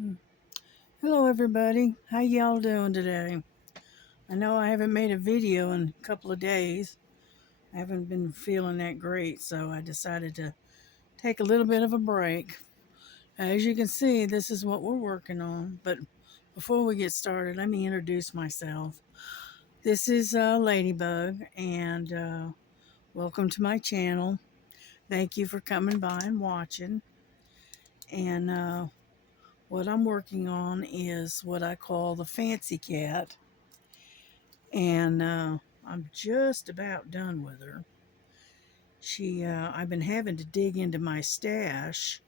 Hmm. Hello everybody, how y'all doing today? I know I haven't made a video in a couple of days. I haven't been feeling that great, so I decided to take a little bit of a break. As you can see, this is what we're working on, but before we get started, let me introduce myself. This is Ladybug, and welcome to my channel. Thank you for coming by and watching. And what I'm working on is what I call the Fancy Cat. And I'm just about done with her. I've been having to dig into my stash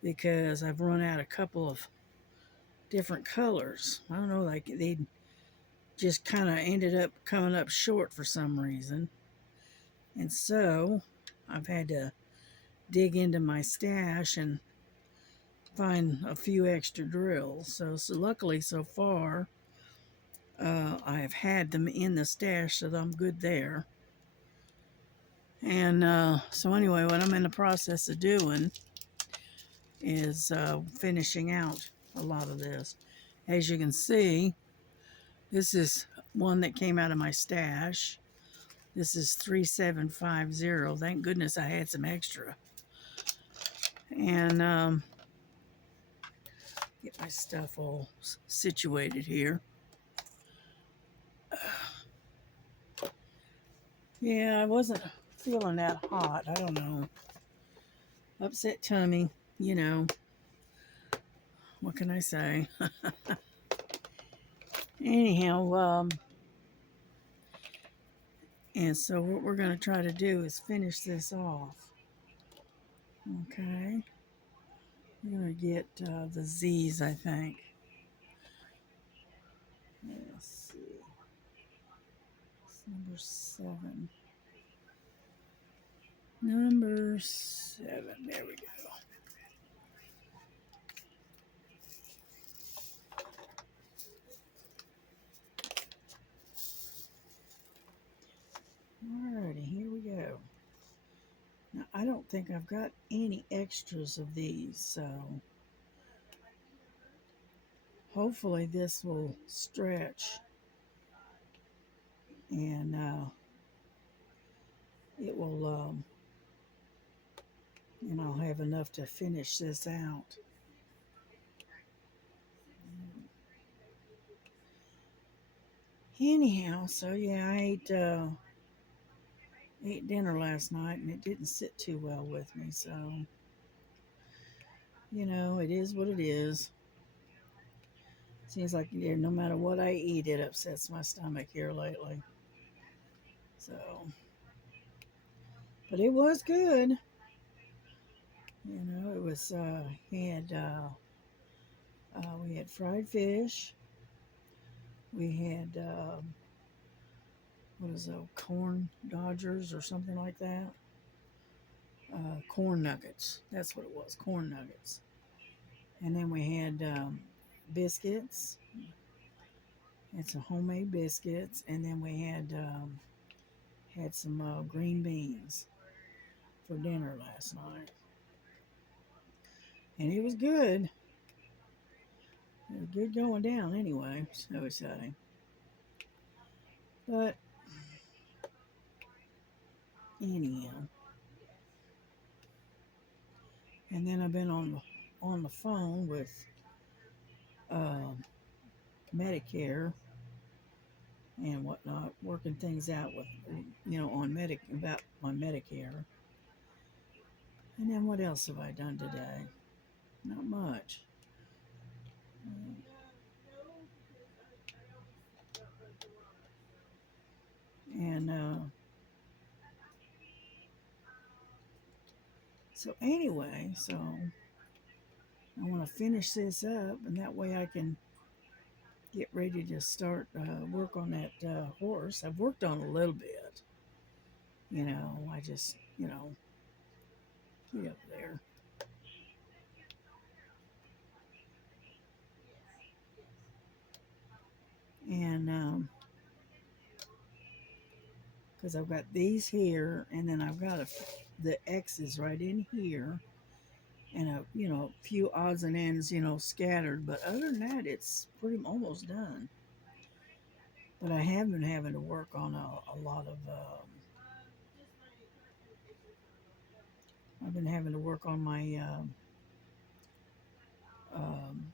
because I've run out a couple of different colors. I don't know, like they just kind of ended up coming up short for some reason. And so I've had to dig into my stash and find a few extra drills. So luckily, so far, I've had them in the stash, so I'm good there. And so anyway, what I'm in the process of doing is finishing out a lot of this. As you can see, this is one that came out of my stash. This is 3750. Thank goodness I had some extra. And get my stuff all situated here. Yeah, I wasn't feeling that hot. I don't know. Upset tummy, you know. What can I say? Anyhow, and so what we're going to try to do is finish this off. Okay. We're going to get the Z's, I think. Let's see. It's number 7. Number 7. There we go. Alrighty, here we go. Now, I don't think I've got any extras of these, so hopefully this will stretch and it will, and I'll have enough to finish this out. Anyhow, so yeah, I ate dinner last night and it didn't sit too well with me, so it is what it is. Seems like no matter what I eat, it upsets my stomach here lately. So, but it was good. It was we had fried fish. We had what is it, corn dodgers or something like that. Corn nuggets. That's what it was, corn nuggets. And then we had biscuits. It's a homemade biscuits, and then we had some green beans for dinner last night, and it was good. It was good going down anyway, so we say. But anyhow, and then I've been on the phone with uh, Medicare and whatnot, working things out with about my Medicare. And then what else have I done today? Not much. And so anyway, so I want to finish this up, and that way I can get ready to start work on that horse. I've worked on a little bit. I just, get up there. And because I've got these here, and then I've got the X's right in here. and a few odds and ends, scattered. But other than that, it's pretty almost done. But I have been having to work on a lot of. I've been having to work on my um,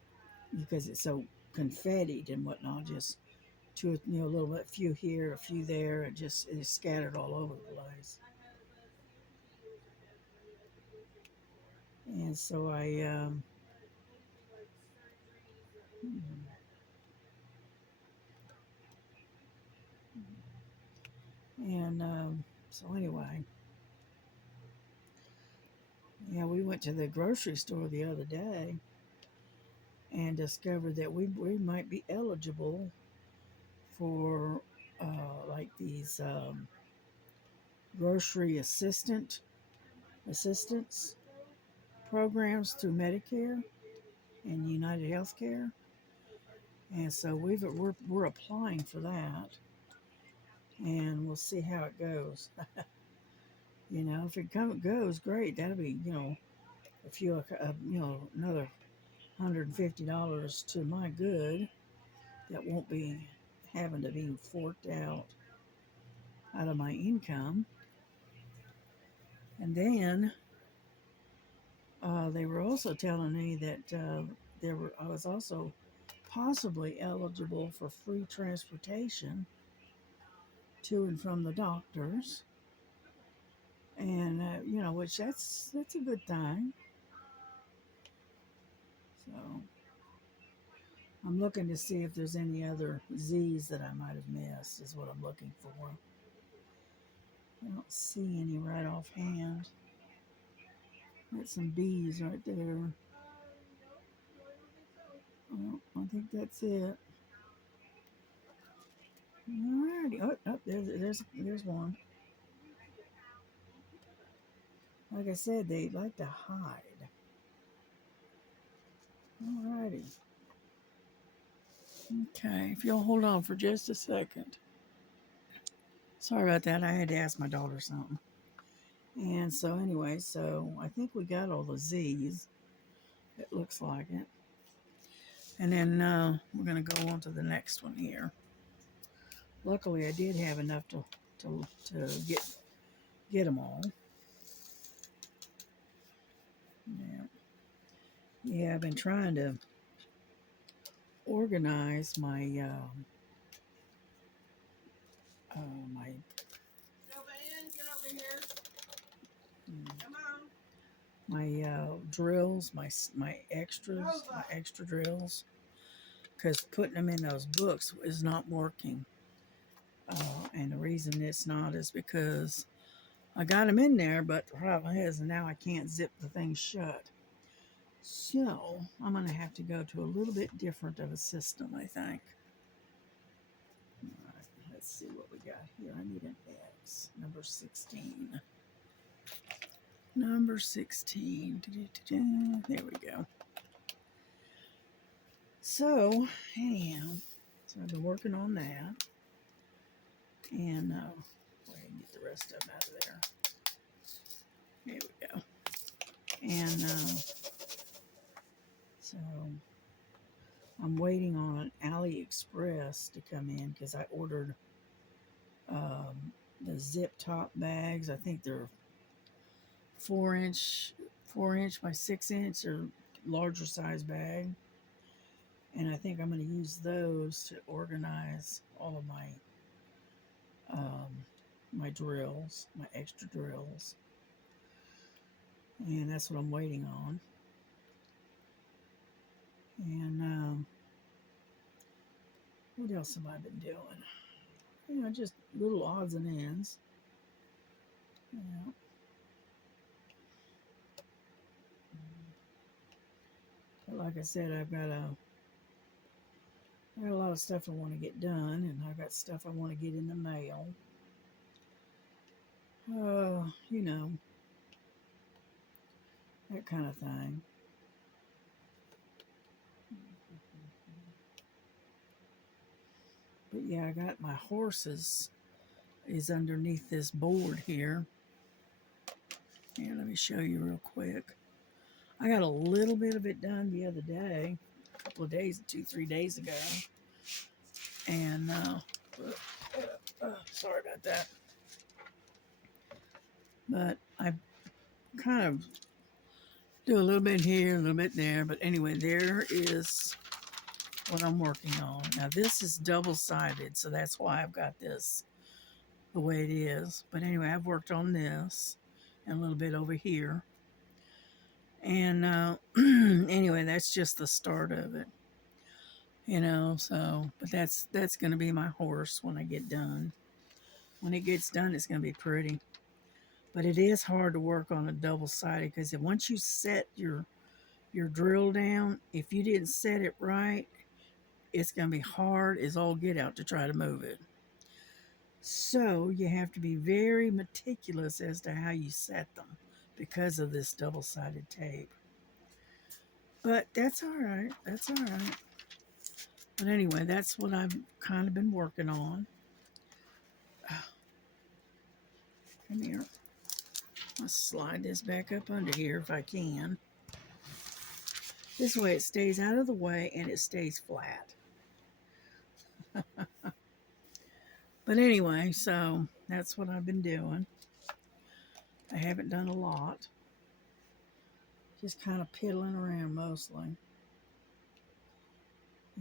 because it's so confettied and whatnot. Just two, a little bit, few here, a few there. It just is scattered all over the place. And so and so anyway, yeah, we went to the grocery store the other day and discovered that we might be eligible for like these grocery assistance programs through Medicare and United Healthcare, and so we're applying for that, and we'll see how it goes. If it goes great, that'll be a few another $150 to my good that won't be having to be forked out of my income. And then they were also telling me that I was also possibly eligible for free transportation to and from the doctors, and which that's a good thing. So I'm looking to see if there's any other Z's that I might have missed. Is what I'm looking for. I don't see any right offhand. Got some B's right there. Oh, I think that's it. Alrighty. Oh, there's one. Like I said, they like to hide. Alrighty. Okay, if you'll hold on for just a second. Sorry about that. I had to ask my daughter something. And so anyway, so I think we got all the Z's. It looks like it. And then we're going to go on to the next one here. Luckily, I did have enough to get them all. Yeah. Yeah, I've been trying to organize my my my drills, my extras, my extra drills, because putting them in those books is not working. And the reason it's not is because I got them in there, but the problem is now I can't zip the thing shut. So I'm going to have to go to a little bit different of a system, I think. All right, let's see what we got here. I need an X, number 16. Number 16. There we go. So, anyhow, so I've been working on that. And, go ahead and get the rest of them out of there. There we go. And, so I'm waiting on AliExpress to come in because I ordered the zip top bags. I think they're 4-inch by 6-inch or larger size bag. And I think I'm going to use those to organize all of my my drills, my extra drills. And that's what I'm waiting on. And what else have I been doing? Just little odds and ends. Yeah. But like I said, I've got a lot of stuff I want to get done, and I've got stuff I want to get in the mail. That kind of thing. But yeah, I got my horses is underneath this board here. Here, let me show you real quick. I got a little bit of it done the other day, a couple of days, 2, 3 days ago. And sorry about that. But I kind of do a little bit here, a little bit there. But anyway, there is what I'm working on. Now this is double-sided, so that's why I've got this the way it is. But anyway, I've worked on this and a little bit over here. And anyway, that's just the start of it. So but that's going to be my horse when I get done. When it gets done, it's going to be pretty. But it is hard to work on a double-sided because once you set your drill down, if you didn't set it right, it's going to be hard as all get out to try to move it. So you have to be very meticulous as to how you set them because of this double-sided tape. But that's all right. That's all right. But anyway, that's what I've kind of been working on. Come here. I'll slide this back up under here if I can. This way it stays out of the way and it stays flat. But anyway, so that's what I've been doing. I haven't done a lot. Just kind of piddling around mostly.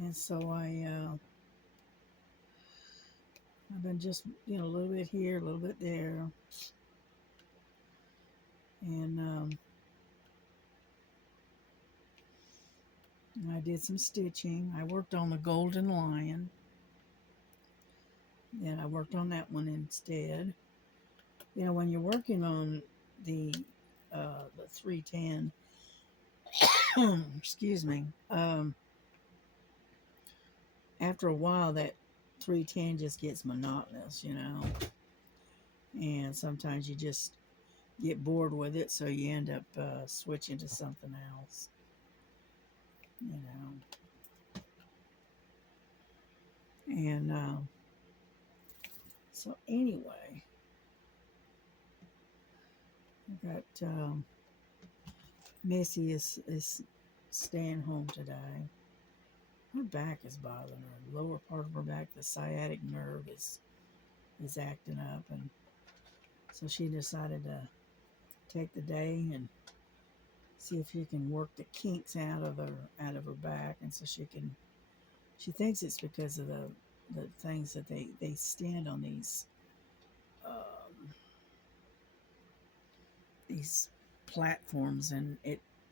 And so I've been just, a little bit here, a little bit there. And I did some stitching. I worked on the Golden Lion. And I worked on that one instead. When you're working on the 310, excuse me, after a while that 310 just gets monotonous, and sometimes you just get bored with it, so you end up switching to something else, and so anyway, I got Missy is staying home today. Her back is bothering her. The lower part of her back, the sciatic nerve is acting up, and so she decided to take the day and see if she can work the kinks out of her back, and so she thinks it's because of the things that they stand on these platforms, and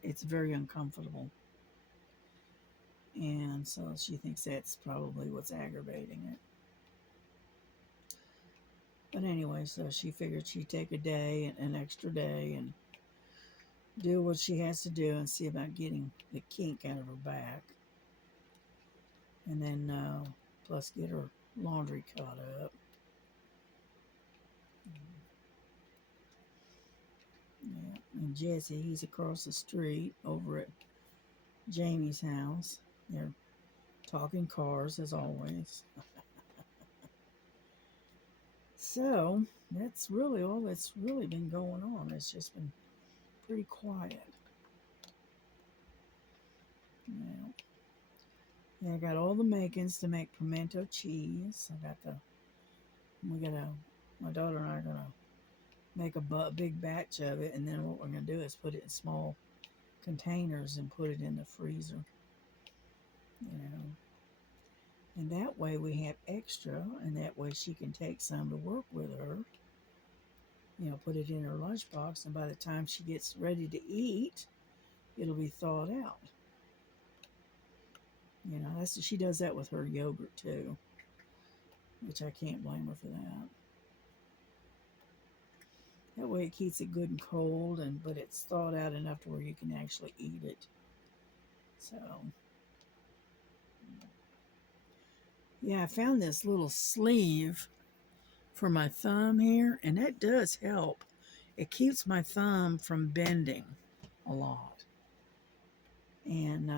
it's very uncomfortable. And so she thinks that's probably what's aggravating it. But anyway, so she figured she'd take a day, an extra day, and do what she has to do and see about getting the kink out of her back. And then plus get her laundry caught up. Yeah. And Jesse, he's across the street over at Jamie's house. They're talking cars as always. So that's really all that's really been going on. It's just been pretty quiet. Yeah, I got all the makings to make pimento cheese. My daughter and I are gonna make a big batch of it, and then what we're gonna do is put it in small containers and put it in the freezer. And that way we have extra, and that way she can take some to work with her. Put it in her lunchbox, and by the time she gets ready to eat, it'll be thawed out. She does that with her yogurt too, which I can't blame her for that. That way it keeps it good and cold, but it's thawed out enough to where you can actually eat it. So, yeah, I found this little sleeve for my thumb here, and that does help. It keeps my thumb from bending a lot. And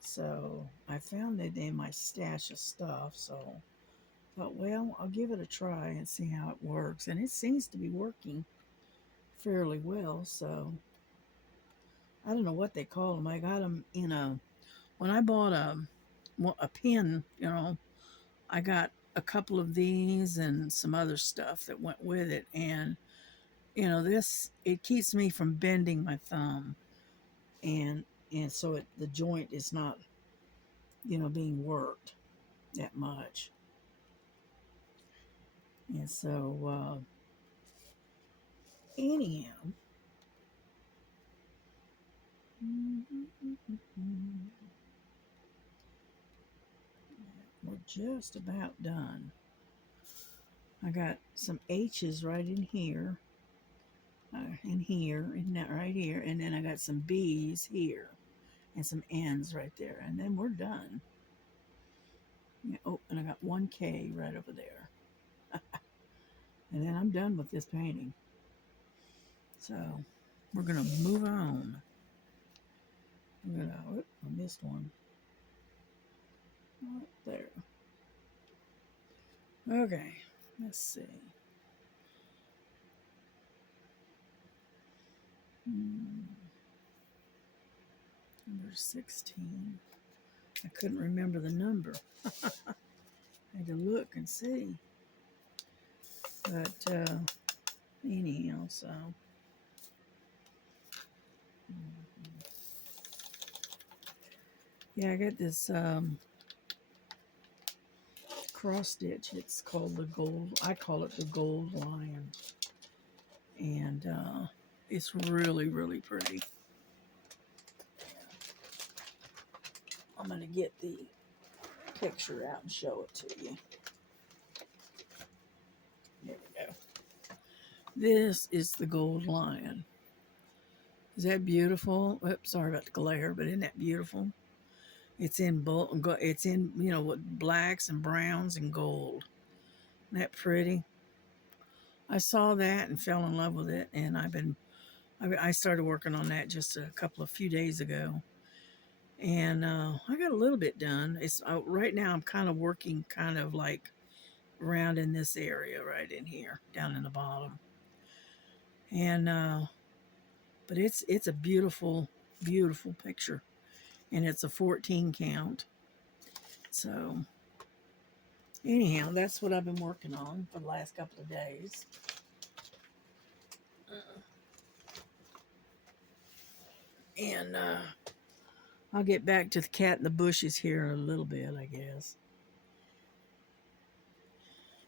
so I found it in my stash of stuff, so I thought, well, I'll give it a try and see how it works. And it seems to be working fairly well, so I don't know what they call them. I got them in a, when I bought a pin, I got a couple of these and some other stuff that went with it. And, this, it keeps me from bending my thumb. And, and so the joint is not, being worked that much. And so, anyhow, we're just about done. I got some H's right in here, and that right here, and then I got some B's here, and some N's right there, and then we're done. Yeah, oh, and I got one K right over there, and then I'm done with this painting. So we're gonna move on. I missed one. Right there. Okay, let's see. Number 16. I couldn't remember the number. I had to look and see. But anyhow, so. Yeah, I got this cross stitch. It's called the gold. I call it the gold lion. And it's really, really pretty. I'm going to get the picture out and show it to you. There we go. This is the gold lion. Is that beautiful? Oops, sorry about the glare, but isn't that beautiful? It's in with blacks and browns and gold. Isn't that pretty? I saw that and fell in love with it, and I started working on that just a few days ago, and I got a little bit done. It's right now I'm kind of working kind of like around in this area right in here, down in the bottom, and but it's a beautiful, beautiful picture, and it's a 14 count. So anyhow, that's what I've been working on for the last couple of days. And I'll get back to the cat in the bushes here in a little bit, I guess.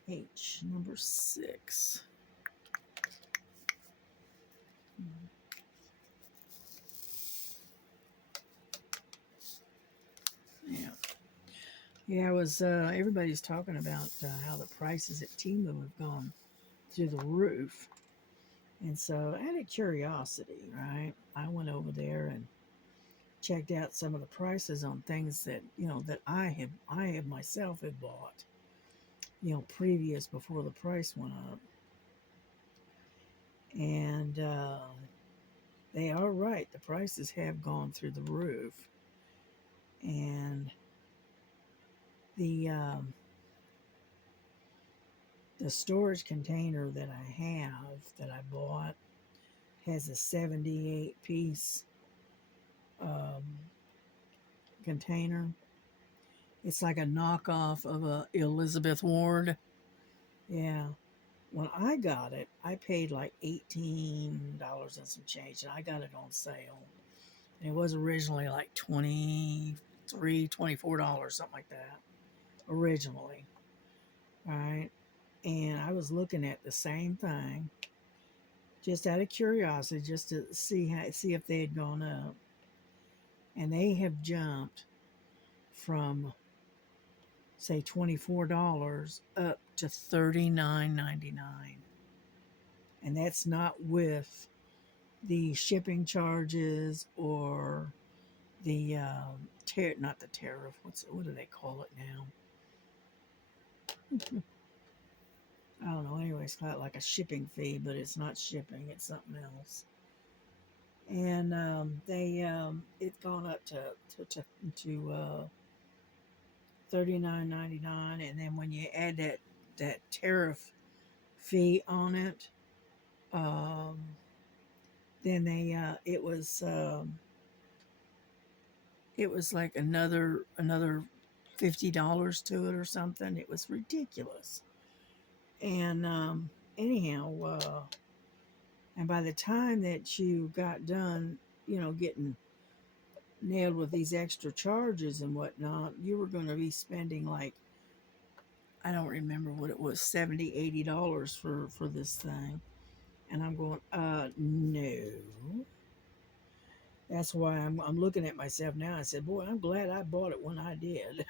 H, number 6. Yeah. Yeah, everybody's talking about how the prices at Temu have gone through the roof. And so out of curiosity, right, I went over there and checked out some of the prices on things that, that I have myself have bought, previous before the price went up. And they are right. The prices have gone through the roof. And the storage container that I bought has a 78 piece container. It's like a knockoff of a Elizabeth Ward. Yeah. When I got it, I paid like $18 and some change, and I got it on sale. And it was originally like $23, $24, something like that, originally. Right? And I was looking at the same thing, just out of curiosity, just to see if they had gone up. And they have jumped from, say, $24 up to $39.99. And that's not with the shipping charges or the not the tariff. What do they call it now? I don't know. Anyway, it's got like a shipping fee, but it's not shipping. It's something else. And it's gone up to $39.99, and then when you add that tariff fee on it, then it was it was like another $50 to it or something. It was ridiculous. And anyhow, and by the time that you got done, getting nailed with these extra charges and whatnot, you were going to be spending like, I don't remember what it was, $70, $80 for this thing. And I'm going, no. That's why I'm looking at myself now. I said, boy, I'm glad I bought it when I did.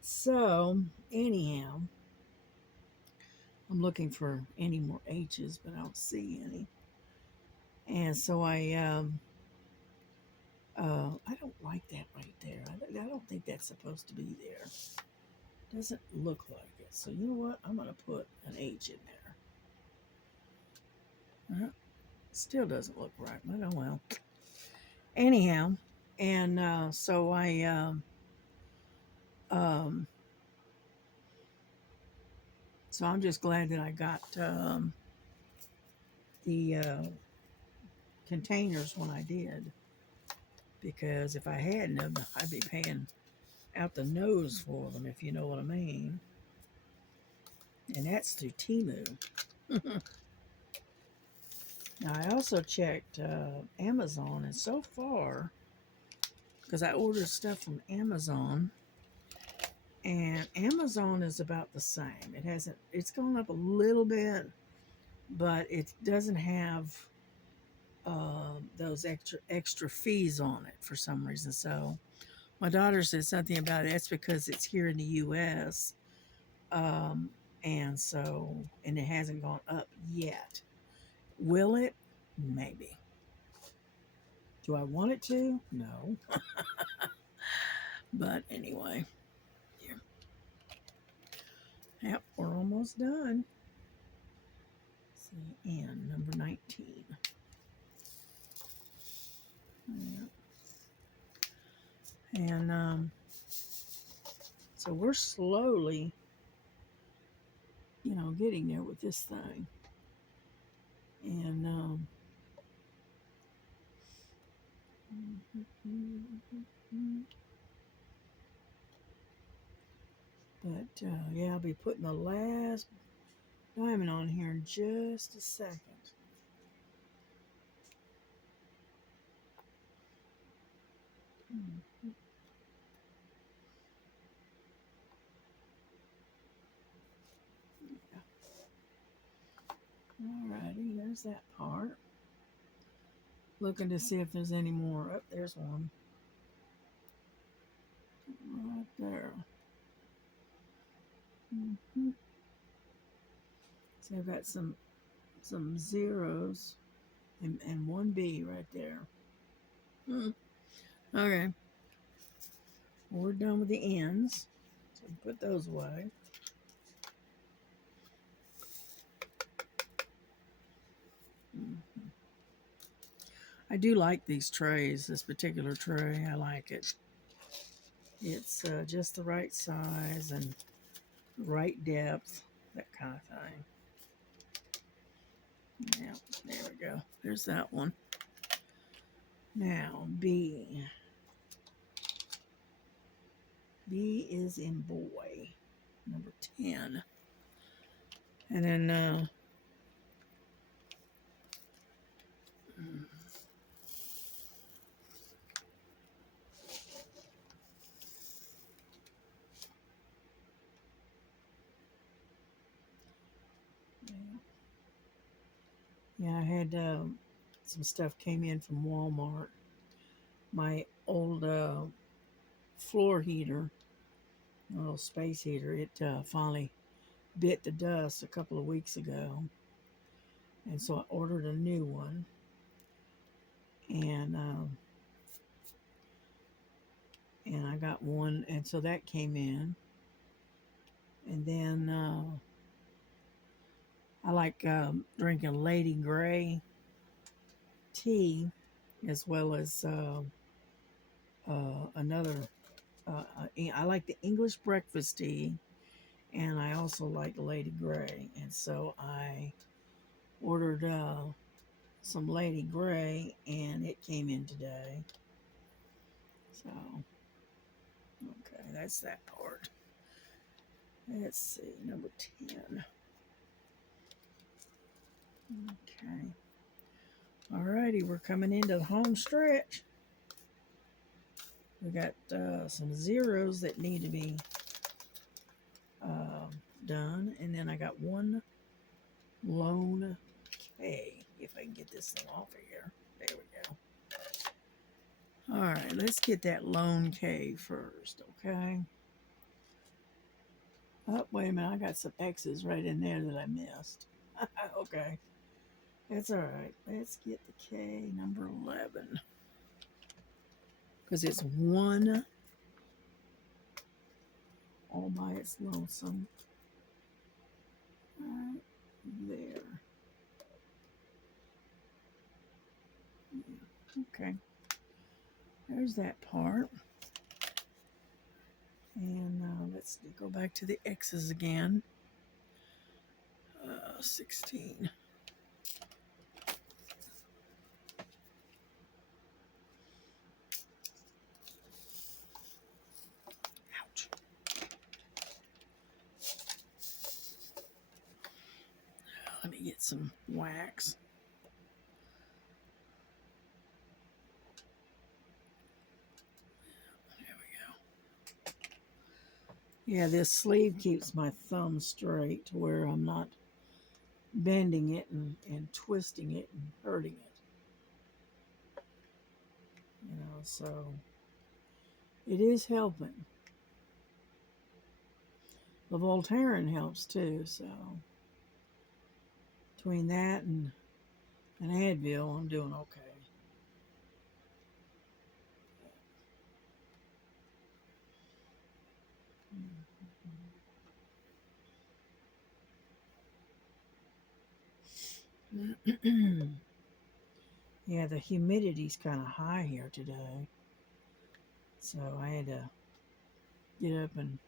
So, anyhow, I'm looking for any more H's, but I don't see any. And so I don't like that right there. I don't think that's supposed to be there. Doesn't look like it. So you know what? I'm gonna put an H in there. Still doesn't look right, but oh well. Anyhow, and so so I'm just glad that I got the containers when I did, because if I hadn't them, I'd be paying out the nose for them, if you know what I mean. And that's through Temu. Now I also checked Amazon, and so far, because I ordered stuff from Amazon, and Amazon is about the same. It's gone up a little bit, but it doesn't have those extra fees on it for some reason. So my daughter said something about it. It's because it's here in the U.S. And it hasn't gone up yet. Will it? Maybe. Do I want it to? No. But anyway, yeah. Yep, we're almost done. Let's see, and number 19. Yeah. And so we're slowly, getting there with this thing. And but yeah, I'll be putting the last diamond on here in just a second. Alrighty, there's that part. Looking to see if there's any more. Oh, there's one. Right there. So I've got some zeros and one B right there. Okay. Well, we're done with the ends. So put those away. I do like these trays, this particular tray. I like it. It's just the right size and right depth, that kind of thing. Yeah, there we go. There's that one. Now, B. B is in boy, number 10. And then, yeah, I had some stuff came in from Walmart. My old floor heater, a little space heater, it finally bit the dust a couple of weeks ago. And so I ordered a new one. And I got one, and so that came in. And then I like drinking Lady Grey tea, as well as another. I like the English breakfast tea, and I also like Lady Grey. And so I ordered some Lady Grey, and it came in today. So, okay, that's that part. Let's see, number 10. Okay. Alrighty, we're coming into the home stretch. We got some zeros that need to be done, and then I got one lone K. If I can get this thing off of here. There we go. Alright, let's get that lone K first, okay? Oh, wait a minute, I got some X's right in there that I missed. Okay, that's alright. Let's get the K, number 11. Because it's one all by its lonesome. Right there. Yeah. Okay. There's that part. And let's go back to the X's again. 16. Ouch. Let me get some wax. There we go. Yeah, this sleeve keeps my thumb straight to where I'm not bending it and twisting it and hurting it. You know, so it is helping. The Voltaren helps too, so between that and an Advil, I'm doing okay. Yeah, the humidity's kind of high here today. So I had to get up and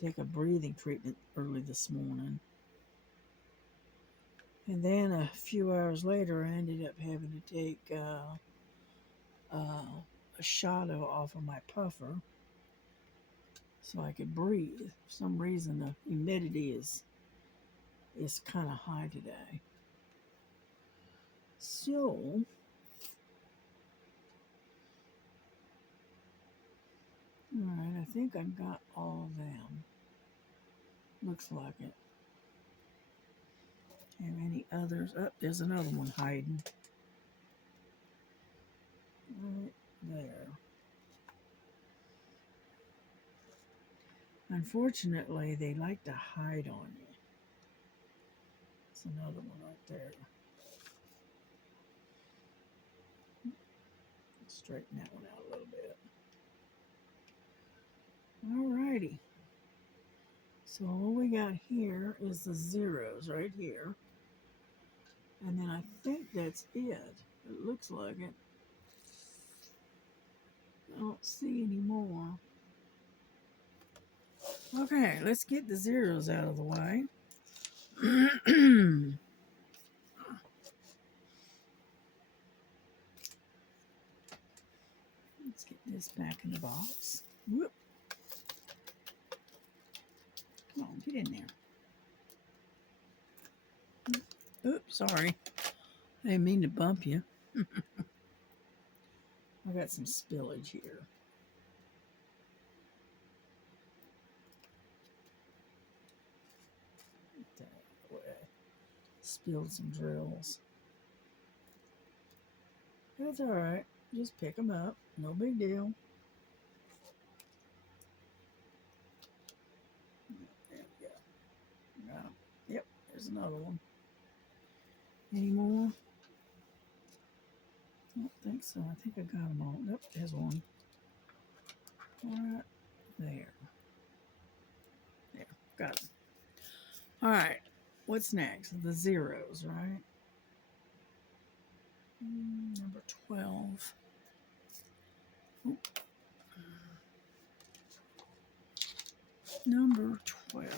take a breathing treatment early this morning. And then a few hours later, I ended up having to take a shot off of my puffer so I could breathe. For some reason, the humidity is kind of high today. So, alright, I think I've got all of them. Looks like it. Have any others? Oh, there's another one hiding. Right there. Unfortunately, they like to hide on you. It's another one right there. Straighten that one out a little bit. Alrighty. So all we got here is the zeros right here. And then I think that's it. It looks like it. I don't see any more. Okay, let's get the zeros out of the way. Let's get this back in the box. Whoop. Come on, get in there. Oops, sorry. I didn't mean to bump you. I got some spillage here. Get that away. Spilled some drills. That's all right. Just pick them up. No big deal. There we go. Yep, there's another one. Any more? I don't think so. I think I got them all. Nope, there's one. Right there. There, got it. All right, what's next? The zeros, right? Number 12. Oop. Number 12.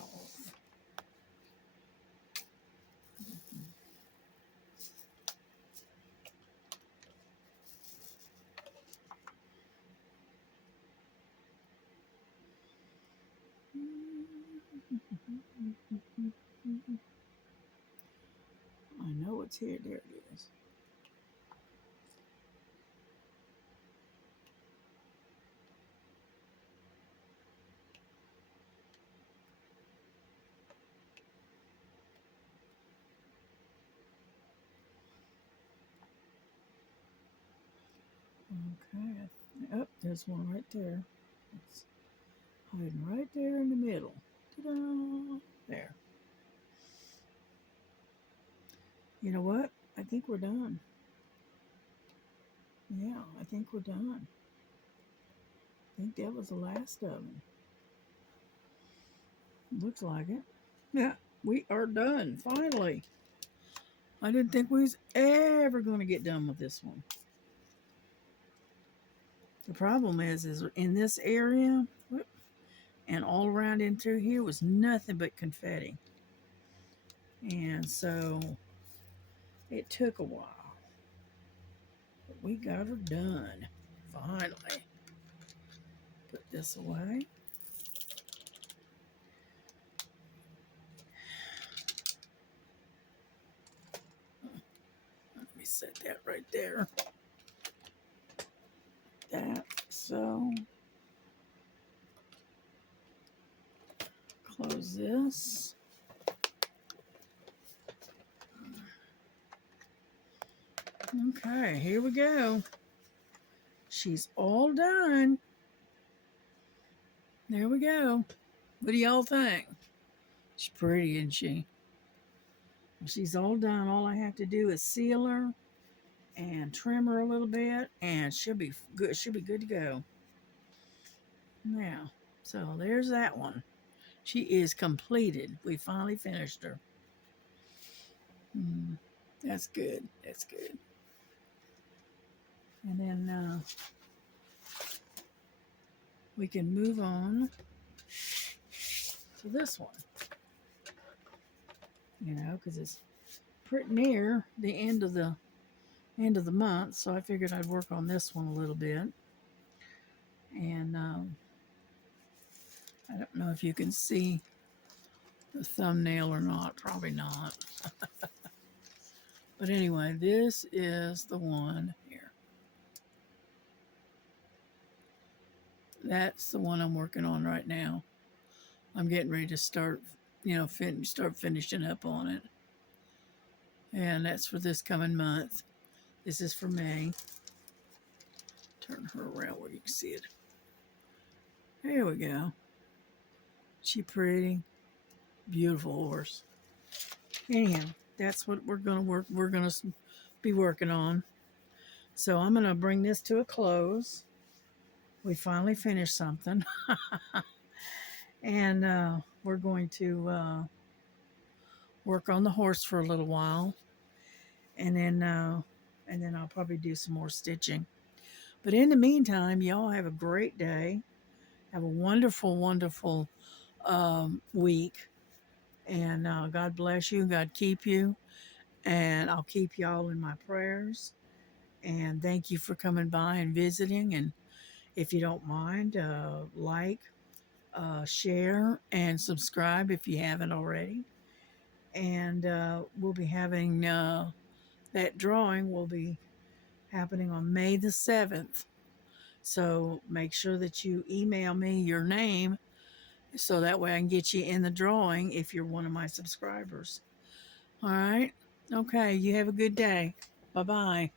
I know it's here. There it is. Okay. Oh, there's one right there. It's hiding right there in the middle. Ta-da! There. You know what? I think we're done. Yeah, I think we're done. I think that was the last of them. Looks like it. Yeah, we are done, finally. I didn't think we was ever going to get done with this one. The problem is in this area, and all around into here was nothing but confetti. And so it took a while. But we got her done, finally. Put this away. Let me set that right there. That, so. Close this. Okay, here we go. She's all done. There we go. What do y'all think? She's pretty, isn't she? She's all done. All I have to do is seal her and trim her a little bit, and she'll be good. She'll be good to go. Now, so there's that one. She is completed. We finally finished her. That's good. That's good. And then we can move on to this one. You know, because it's pretty near the end of the month, so I figured I'd work on this one a little bit. And I don't know if you can see the thumbnail or not. Probably not. But anyway, this is the one here. That's the one I'm working on right now. I'm getting ready to start, start finishing up on it. And that's for this coming month. This is for May. Turn her around where you can see it. There we go. She pretty. Beautiful horse. Anyhow, that's what we're gonna be working on. So I'm gonna bring this to a close. We finally finished something. And we're going to work on the horse for a little while, and then I'll probably do some more stitching. But in the meantime, y'all have a great day. Have a wonderful, wonderful week, and God bless you. God keep you, and I'll keep y'all in my prayers. And thank you for coming by and visiting. And if you don't mind, like, share, and subscribe if you haven't already. And we'll be having that drawing will be happening on May the 7th. So make sure that you email me your name so that way I can get you in the drawing if you're one of my subscribers. All right? Okay, you have a good day. Bye-bye.